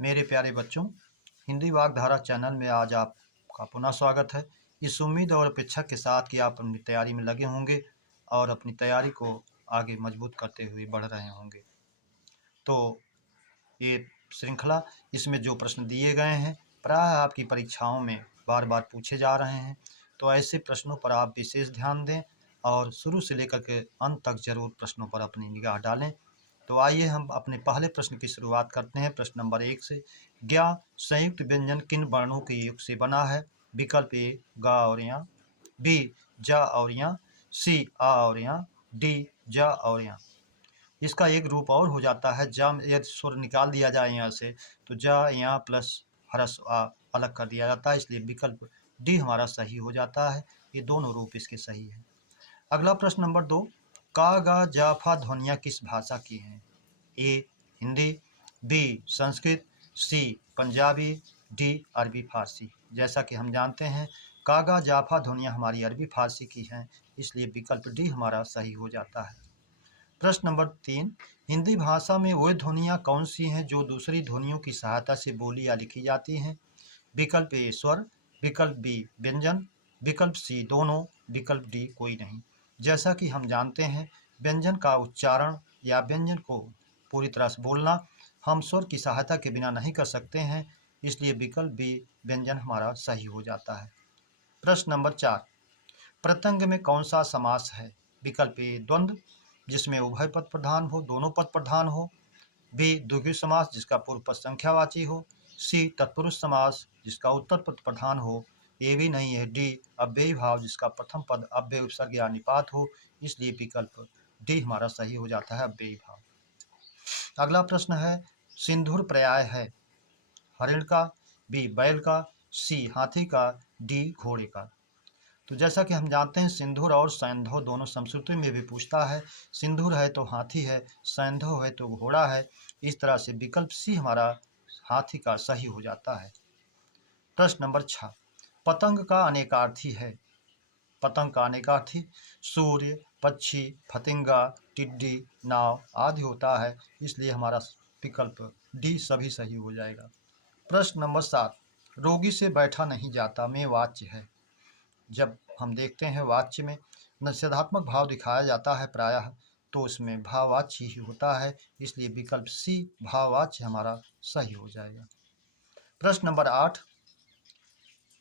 मेरे प्यारे बच्चों, हिंदी वागधारा चैनल में आज आपका पुनः स्वागत है। इस उम्मीद और अपेक्षा के साथ कि आप अपनी तैयारी में लगे होंगे और अपनी तैयारी को आगे मजबूत करते हुए बढ़ रहे होंगे। तो ये श्रृंखला, इसमें जो प्रश्न दिए गए हैं प्रायः आपकी परीक्षाओं में बार बार पूछे जा रहे हैं, तो ऐसे प्रश्नों पर आप विशेष ध्यान दें और शुरू से लेकर के अंत तक जरूर प्रश्नों पर अपनी निगाह डालें। तो आइए हम अपने पहले प्रश्न की शुरुआत करते हैं। प्रश्न नंबर 1 से। ज्ञ संयुक्त व्यंजन किन वर्णों के योग से बना है? विकल्प ए गा और या, बी जा और या, सी आ और या, डी जा और या। इसका एक रूप और हो जाता है जा, यदि स्वर निकाल दिया जाए यहाँ से तो जा या प्लस हरस आ अलग कर दिया जाता है, इसलिए विकल्प डी हमारा सही हो जाता है। ये दोनों रूप इसके सही है। अगला प्रश्न नंबर 2। का गा जा फा ध्वनियाँ किस भाषा की हैं? ए हिंदी, बी संस्कृत, सी पंजाबी, डी अरबी फारसी। जैसा कि हम जानते हैं कागा जाफा ध्वनियाँ हमारी अरबी फारसी की हैं, इसलिए विकल्प डी हमारा सही हो जाता है। प्रश्न नंबर 3। हिंदी भाषा में वे ध्वनियाँ कौन सी हैं जो दूसरी ध्वनियों की सहायता से बोली या लिखी जाती हैं? विकल्प ए स्वर, विकल्प बी व्यंजन, विकल्प सी दोनों, विकल्प डी कोई नहीं। जैसा कि हम जानते हैं व्यंजन का उच्चारण या व्यंजन को पूरी तरह से बोलना हम स्वर की सहायता के बिना नहीं कर सकते हैं, इसलिए विकल्प बी व्यंजन हमारा सही हो जाता है। प्रश्न नंबर 4। प्रत्यंग में कौन सा समास है? विकल्प ए द्वंद्व, जिसमें उभय पद प्रधान हो, दोनों पद प्रधान हो, बी द्विगु समास जिसका पूर्व पद संख्यावाची हो, सी तत्पुरुष समास जिसका उत्तर पद प्रधान हो, ए भी नहीं है, डी अव्ययी भाव जिसका प्रथम पद अव्यय उपसर्ग या निपात हो, इसलिए विकल्प डी हमारा सही हो जाता है, अव्ययी भाव। अगला प्रश्न है सिंधुर पर्याय है हरिण का, बी बैल का, सी हाथी का, डी घोड़े का। तो जैसा कि हम जानते हैं सिंधुर और सैंधव दोनों संस्कृति में भी पूछता है। सिंधुर है तो हाथी है, सैंधव है तो घोड़ा है, इस तरह से विकल्प सी हमारा हाथी का सही हो जाता है। प्रश्न नंबर 6। पतंग का अनेकार्थी है। पतंग का अनेकार्थी सूर्य, पक्षी, फतिंगा, टिड्डी, नाव आदि होता है, इसलिए हमारा विकल्प डी सभी सही हो जाएगा। प्रश्न नंबर 7। रोगी से बैठा नहीं जाता में वाच्य है। जब हम देखते हैं वाच्य में निषेधात्मक भाव दिखाया जाता है प्रायः, तो उसमें भाववाच्य ही होता है, इसलिए विकल्प सी भाववाच्य हमारा सही हो जाएगा। प्रश्न नंबर 8।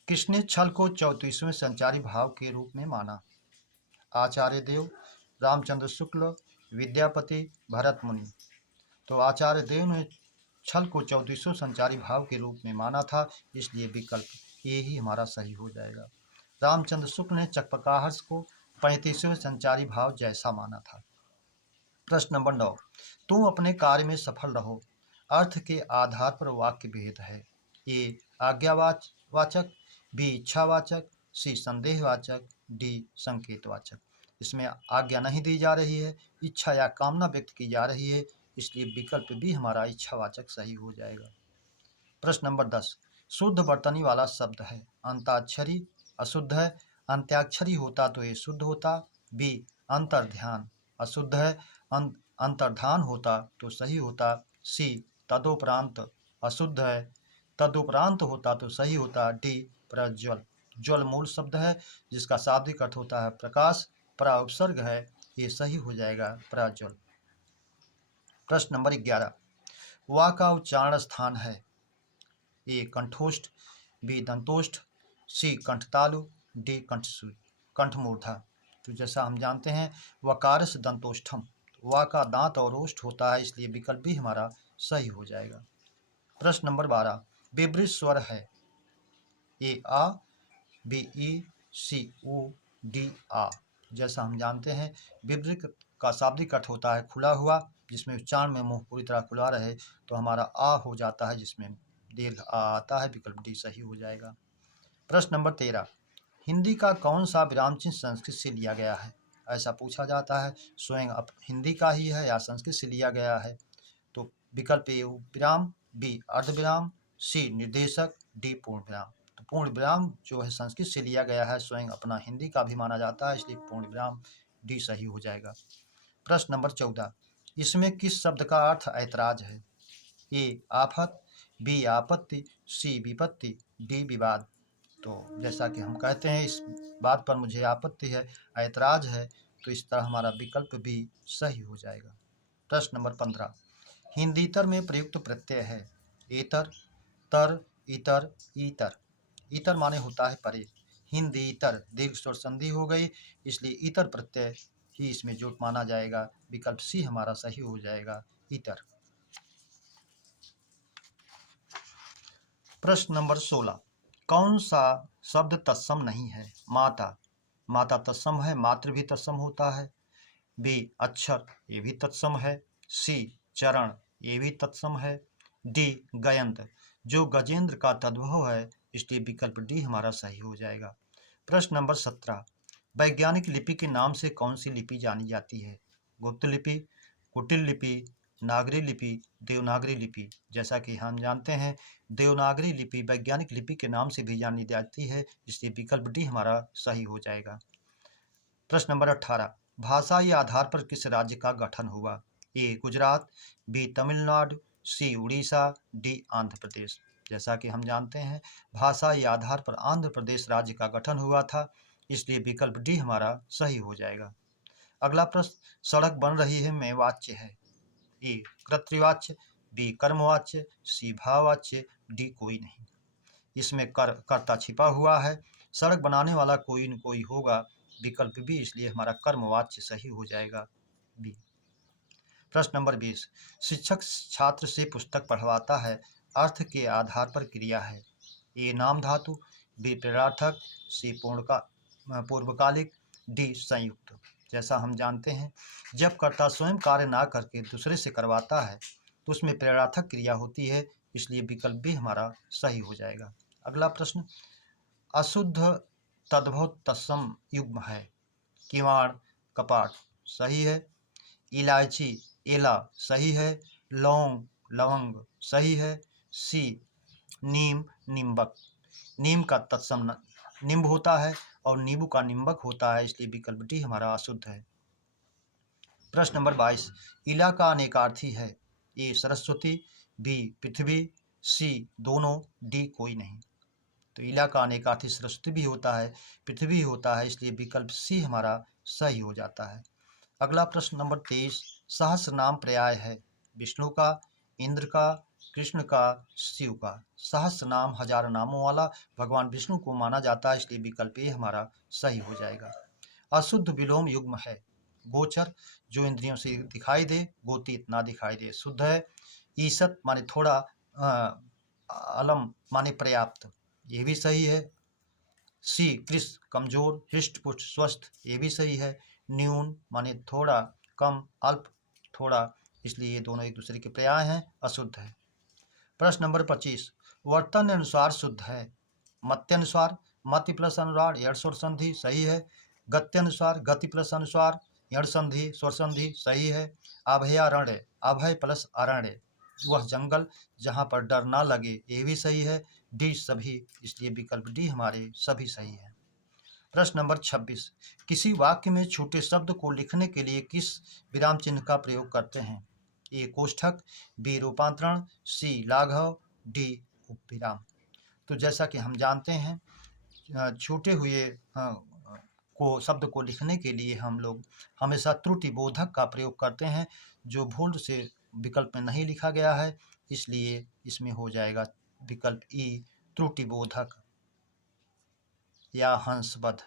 किसने छल को 34वें संचारी भाव के रूप में माना? आचार्य देव, रामचंद्र शुक्ल, विद्यापति, भरत मुनि। तो आचार्य देव ने छल को 34वें संचारी भाव के रूप में माना था, इसलिए विकल्प ए ही हमारा सही हो जाएगा। रामचंद्र शुक्ल ने चकपकाहर्ष को 35वें संचारी भाव जैसा माना था। प्रश्न नंबर 9। तुम अपने कार्य में सफल रहो अर्थ के आधार पर वाक्य भेद है। ए आज्ञावाचक, बी इच्छावाचक, सी संदेहवाचक, डी संकेतवाचक। इसमें आज्ञा नहीं दी जा रही है, इच्छा या कामना व्यक्त की जा रही है, इसलिए विकल्प बी हमारा इच्छावाचक सही हो जाएगा। प्रश्न नंबर 10। शुद्ध वर्तनी वाला शब्द है। अंताक्षरी अशुद्ध है, अंत्याक्षरी होता तो ये शुद्ध होता, बी अंतर्ध्यान अशुद्ध है, अंतर्धान होता तो सही होता, सी तदोपरांत अशुद्ध है, तदुपरांत होता तो सही होता, डी प्रज्वल। ज्वल मूल शब्द है जिसका शाब्दिक अर्थ होता है प्रकाश, प्रा उपसर्ग है, ये सही हो जाएगा प्रज्वल। प्रश्न नंबर 11। वा का उच्चारण स्थान है। ए कंठोष्ठ, बी दंतोष्ठ, सी कंठतालु, डी कंठमूर्धा। तो जैसा हम जानते हैं वकार से दंतोष्ठम, वा का दांत और ओष्ठ होता है, इसलिए विकल्प भी हमारा सही हो जाएगा। प्रश्न नंबर 12। विपरीत स्वर है। ए आ, बी ई, सी ऊ, डी आ। जैसा हम जानते हैं विपरीत का शाब्दिक अर्थ होता है खुला हुआ, जिसमें उच्चारण में मुंह पूरी तरह खुला रहे, तो हमारा आ हो जाता है जिसमें दीर्घ आ आता है, विकल्प डी सही हो जाएगा। प्रश्न नंबर 13। हिंदी का कौन सा विराम चिन्ह संस्कृत से लिया गया है? ऐसा पूछा जाता है स्वयं अब हिंदी का ही है या संस्कृत से लिया गया है? तो विकल्प ए विराम, बी अर्धविराम, सी निर्देशक, डी पूर्ण विराम। तो पूर्ण विराम जो है संस्कृत से लिया गया है, स्वयं अपना हिंदी का भी माना जाता है, इसलिए पूर्ण विराम डी सही हो जाएगा। प्रश्न नंबर 14। इसमें किस शब्द का अर्थ ऐतराज है? ए आफत, बी आपत्ति, सी विपत्ति, डी विवाद। तो जैसा कि हम कहते हैं इस बात पर मुझे आपत्ति है, ऐतराज है, तो इस तरह हमारा विकल्प भी सही हो जाएगा। प्रश्न नंबर 15, हिंदीतर में प्रयुक्त प्रत्यय है एतर, तर, इतर, ईतर। ईतर माने होता है परे। हिंदीतर दीर्घ स्वर संधि हो गई, इसलिए ईतर प्रत्यय ही इसमें जो माना जाएगा। विकल्प सी हमारा सही हो जाएगा, ईतर। प्रश्न नंबर 16, कौन सा शब्द तत्सम नहीं है? माता, माता तत्सम है, मातृ भी तत्सम होता है। बी अक्षर, ये भी तत्सम है। सी चरण, ये भी तत्सम है। डी गयंत, जो गजेंद्र का तद्भव है, इसलिए विकल्प डी हमारा सही हो जाएगा। प्रश्न नंबर 17, वैज्ञानिक लिपि के नाम से कौन सी लिपि जानी जाती है? गुप्त लिपि, कुटिल लिपि, नागरी लिपि, देवनागरी लिपि। जैसा कि हम जानते हैं देवनागरी लिपि वैज्ञानिक लिपि के नाम से भी जानी जाती है, इसलिए विकल्प डी हमारा सही हो जाएगा। प्रश्न नंबर 18, भाषाई आधार पर किस राज्य का गठन हुआ? ए गुजरात, बी तमिलनाडु, सी उड़ीसा, डी आंध्र प्रदेश। जैसा कि हम जानते हैं भाषाई आधार पर आंध्र प्रदेश राज्य का गठन हुआ था, इसलिए विकल्प डी हमारा सही हो जाएगा। अगला प्रश्न, सड़क बन रही है में वाच्य है? ए कर्तृवाच्य, बी कर्मवाच्य, सी भाववाच्य, डी कोई नहीं। इसमें कर्ता छिपा हुआ है, सड़क बनाने वाला कोई न कोई होगा, विकल्प बी, इसलिए हमारा कर्मवाच्य सही हो जाएगा, बी। प्रश्न नंबर 20, शिक्षक छात्र से पुस्तक पढ़वाता है, अर्थ के आधार पर क्रिया है? ए नाम धातु, बी प्रेरणार्थक, सी पूर्वकालिक, डी संयुक्त। जैसा हम जानते हैं जब कर्ता स्वयं कार्य ना करके दूसरे से करवाता है तो उसमें प्रेरणार्थक क्रिया होती है, इसलिए विकल्प भी हमारा सही हो जाएगा। अगला प्रश्न, अशुद्ध तद्भव तत्सम युग्म है? किवाड़, कपाट सही है। इलायची, एला सही है। लौंग, लवंग सही है। सी नीम, निम्बक। नीम का तत्सम निम्ब होता है और नींबू का निम्बक होता है, इसलिए विकल्प डी हमारा अशुद्ध है। प्रश्न नंबर 22, इला का अनेकार्थी है? ए सरस्वती, बी पृथ्वी, सी दोनों, डी कोई नहीं। तो इला का अनेकार्थी सरस्वती भी होता है, पृथ्वी होता है, इसलिए विकल्प सी हमारा सही हो जाता है। अगला प्रश्न नंबर 23, सहस्र नाम पर्याय है? विष्णु का, इंद्र का, कृष्ण का, शिव का। सहस्र नाम हजार नामों वाला भगवान विष्णु को माना जाता है, इसलिए विकल्प ए हमारा सही हो जाएगा। अशुद्ध विलोम युग्म है? गोचर, जो इंद्रियों से दिखाई दे, गोतीत ना दिखाई दे, शुद्ध है। ईसत माने थोड़ा, अलम माने पर्याप्त, ये भी सही है। सी कृष, कमजोर, हृष्ट पुष्ट स्वस्थ, ये भी सही है। न्यून माने थोड़ा, कम, अल्प, थोड़ा, इसलिए ये दोनों एक दूसरे के पर्याय हैं, अशुद्ध है। प्रश्न नंबर 25, वर्तन अनुसार शुद्ध है? मत्यानुसार, मति प्लस अनुसार यड़ स्वर संधि सही है। गत्यानुसार, गति प्लस अनुसार यड़ संधि स्वर संधि सही है। अभयारण्य, अभय प्लस अरण्य, वह जंगल जहाँ पर डर ना लगे, ये भी सही है। डी सभी, इसलिए विकल्प डी हमारे सभी सही है। प्रश्न नंबर 26, किसी वाक्य में छोटे शब्द को लिखने के लिए किस विराम चिन्ह का प्रयोग करते हैं? ए कोष्ठक, बी रूपांतरण, सी लाघव, डी उपविराम। तो जैसा कि हम जानते हैं छोटे हुए को शब्द को लिखने के लिए हम लोग हमेशा त्रुटि बोधक का प्रयोग करते हैं, जो भूल से विकल्प में नहीं लिखा गया है, इसलिए इसमें हो जाएगा विकल्प ई त्रुटि बोधक या हंसपद।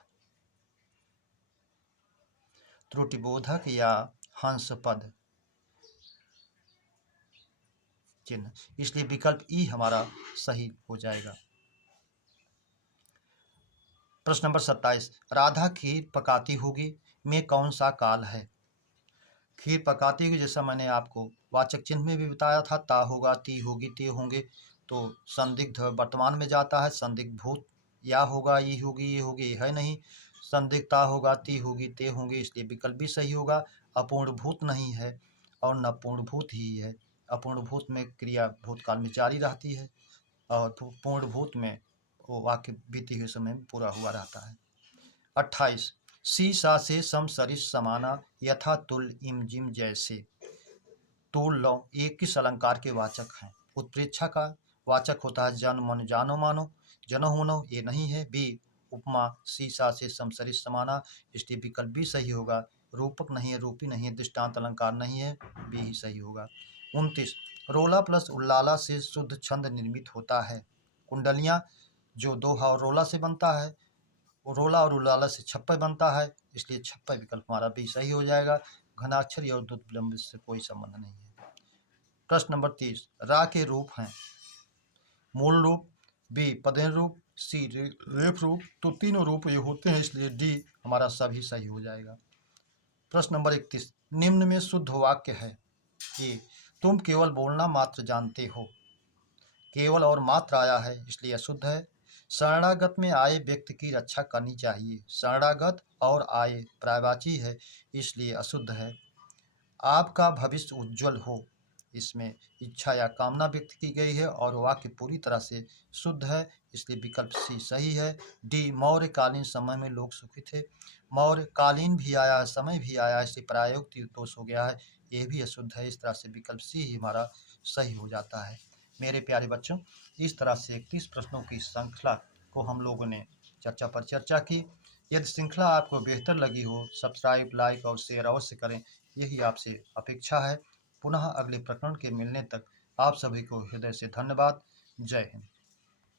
त्रुटिबोधक या हंसपद चिन्ह, इसलिए विकल्प ई हमारा सही हो जाएगा। प्रश्न नंबर 27, राधा खीर पकाती होगी में कौन सा काल है? खीर पकाती होगी, जैसा मैंने आपको वाचक चिन्ह में भी बताया था, ता होगा, ती होगी, ते होंगे, तो संदिग्ध वर्तमान में जाता है। संदिग्ध भूत या होगा, ई होगी, ये होगी, ये है नहीं। संदिग्धता होगा, ती होगी, ते होंगे, इसलिए विकल्प भी सही होगा। अपूर्ण भूत नहीं है और न पूर्ण भूत ही है। अपूर्ण भूत में क्रिया भूतकाल में जारी रहती है और पूर्ण भूत में वो वाक्य बीते हुए समय में पूरा हुआ रहता है। 28, सी सा से सम सरिस समाना यथा तुल इम जिम जैसे। तुल लौ, ये किस अलंकार के वाचक हैं? उत्प्रेक्षा का, वाचक होता है जन मन जानो मानो, जनो मनो ये नहीं है। बी उपमा शीशा से समसरित समाना, इसलिए विकल्प बी सही होगा। रूपक नहीं है, रूपी नहीं है, दृष्टांत अलंकार नहीं है, बी ही सही होगा। 29 रोला प्लस उल्लाला से शुद्ध छंद निर्मित होता है। कुंडलियां जो दोहा और रोला से बनता है, रोला और उल्लाला से छप्पर बनता है, इसलिए छप्पर विकल्प हमारा बी सही हो जाएगा। घनाक्षरी और दुत विलंब से कोई संबंध नहीं है। प्रश्न नंबर 30 रा के रूप हैं मूल रूप, बी पदेन रूप, सी रेफ रूप। तो तीनों रूप ये होते हैं, इसलिए डी हमारा सभी सही हो जाएगा। प्रश्न नंबर 31 निम्न में शुद्ध वाक्य है। ए तुम केवल बोलना मात्र जानते हो, केवल और मात्र आया है इसलिए अशुद्ध है। शरणागत में आए व्यक्ति की रक्षा करनी चाहिए, शरणागत और आए पर्यायवाची है इसलिए अशुद्ध है। आपका भविष्य उज्जवल हो, इसमें इच्छा या कामना व्यक्त की गई है और वाक्य पूरी तरह से शुद्ध है, इसलिए विकल्प सी सही है। डी मौर्यकालीन समय में लोग सुखी थे, मौर्यकालीन भी आया है, समय भी आया है, इसलिए प्रायोगिक दोष हो गया है, ये भी अशुद्ध है। इस तरह से विकल्प सी ही हमारा सही हो जाता है। मेरे प्यारे बच्चों, इस तरह से 31 प्रश्नों की श्रृंखला को हम लोगों ने चर्चा पर चर्चा की। यदि श्रृंखला आपको बेहतर लगी हो, सब्सक्राइब, लाइक और शेयर अवश्य करें, यही आपसे अपेक्षा है। पुनः अगले प्रकरण के मिलने तक आप सभी को हृदय से धन्यवाद। जय हिंद।